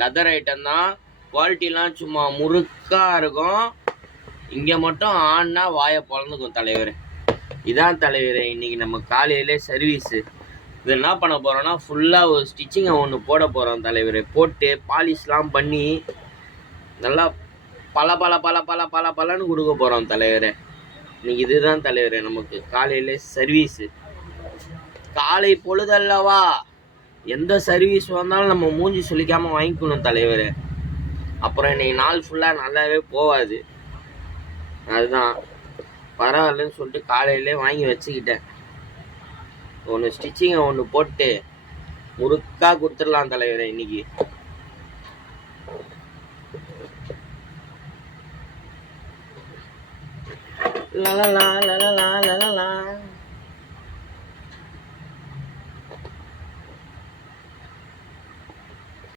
Leather item தான். குவாலிட்டிலாம் சும்மா முறுக்காக இருக்கும். இங்கே மட்டும் ஆன்னா வாயை பிறந்துக்கும் தலைவர். இதான் தலைவர் இன்றைக்கி நம்ம காலையிலே சர்வீஸு. இது என்ன பண்ண போகிறோன்னா ஃபுல்லாக ஒரு ஸ்டிச்சிங்கை ஒன்று போட போகிறோம் தலைவர். போட்டு பாலிஷ்லாம் பண்ணி நல்லா பல பல பல பல பல பலன்னு கொடுக்க போகிறோம் தலைவர். இன்னைக்கு இதுதான் தலைவர் நமக்கு காலையிலே சர்வீஸு. காலை பொழுதல்லவா, எந்த சர்வீஸ் வந்தாலும் நம்ம மூஞ்சி சொல்லிக்காமல் வாங்கிக்கணும் தலைவர். அப்புறம் இன்னைக்கு நாள் ஃபுல்லாக நல்லாவே போகாது. அதுதான் பரவாயில்லன்னு சொல்லிட்டு காலையிலே வாங்கி வச்சுக்கிட்டேன். ஒன்று ஸ்டிச்சிங்கை ஒன்று போட்டு முறுக்காக கொடுத்துடலாம் தலைவர் இன்னைக்கு. லலலா லலலா லலலா